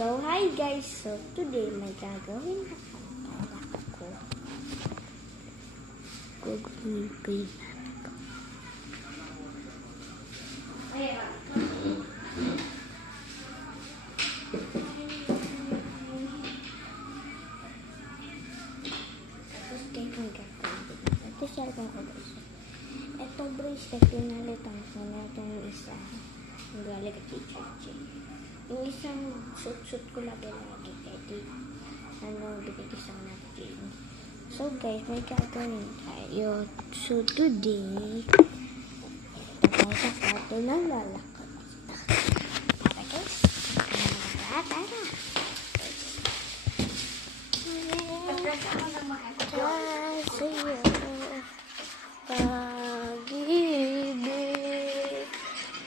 So, hi guys. So, today may gagawin ako. Gugulpin ako. Tapos kayo kung gagawin. Ito share ko guys. Itong bracelet pinalitan ko na itong isa. Ang galing at chichi. Yung isang suit ko lagi-lagi kaya di bigay isang napkin. So guys, may gagawin tayo. So today, tayo sa kwarto ng lalakad. Tara guys. Tara. Sa'yo pag-ibig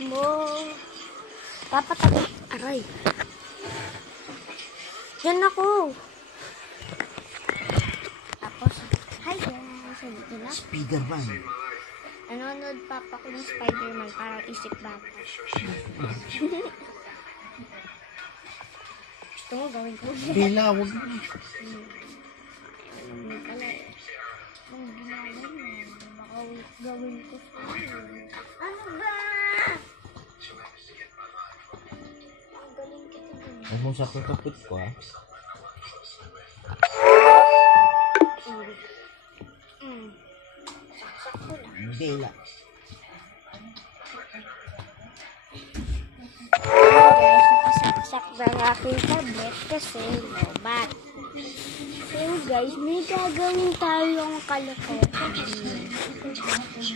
mo. Papatabi. Aray. Yan ako. Tapos, hi guys. Dito na. Spider-Man. Nanonood pa ako ng Spider-Man para isip bata. Gusto mo gawin ko? Bella, huwag na. Alam mo pala eh. Ang ginagawa mo. Baka gawin ko sa'yo. Ano ba? Ang galing kita din. Huwag mong sakot-takot ko, ha? Saksak ko lang. Bella. Guys, nakasaksak na ang aking tablet kasi lobat. So guys, may gagawin tayong kalokohan.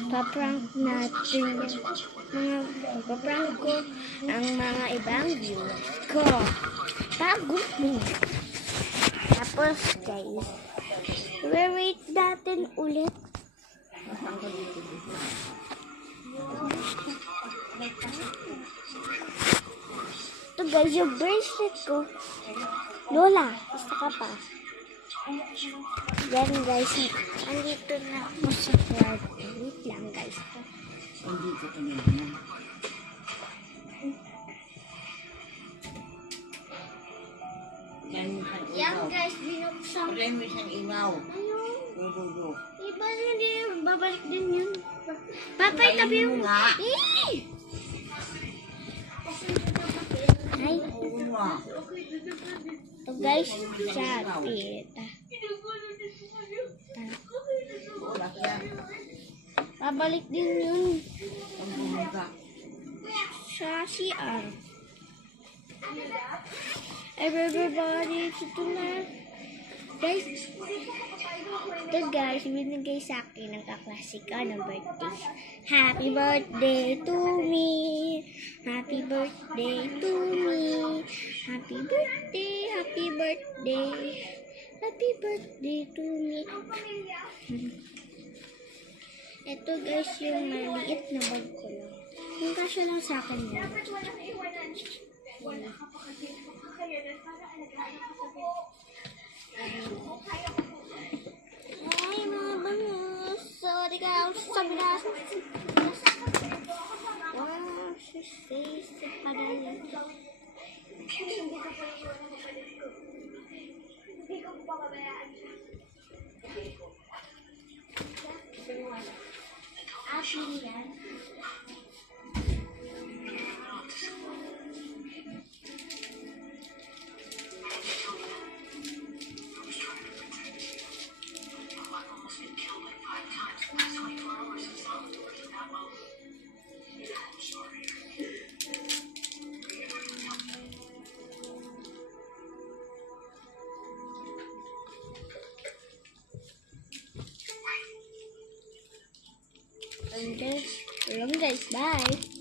Paprank natin paprank ko ang mga ibang viewers ko. Pagod mo. Tapos guys, wait natin ulit. Ito guys, yung bracelet ko. Lola, gusto ka pa? Yan guys, andito na ako sa kwarto. Wait lang guys. Andito ka na. Yan guys, binuksan. Pagay mo isang ilaw. Ayun. Dududo. Iba hindi, babalik din yun. Papay, tabi yung... Ay. Ito guys, sapit. Babalik din yun. Sa CR. Everybody, ito na. Guys, ito guys, binigay sa akin ng kaklasika ng birthday. Happy birthday to me. Happy birthday to me. Happy birthday, happy birthday. Happy birthday to me. Ito guys, yung maliit na bag ko lang. Yung kasya lang sa akin yun. Ay, mga bangus. Sorry ka, sabi na. Wow, sis, padala. Asin yan. Okay, guys, bye.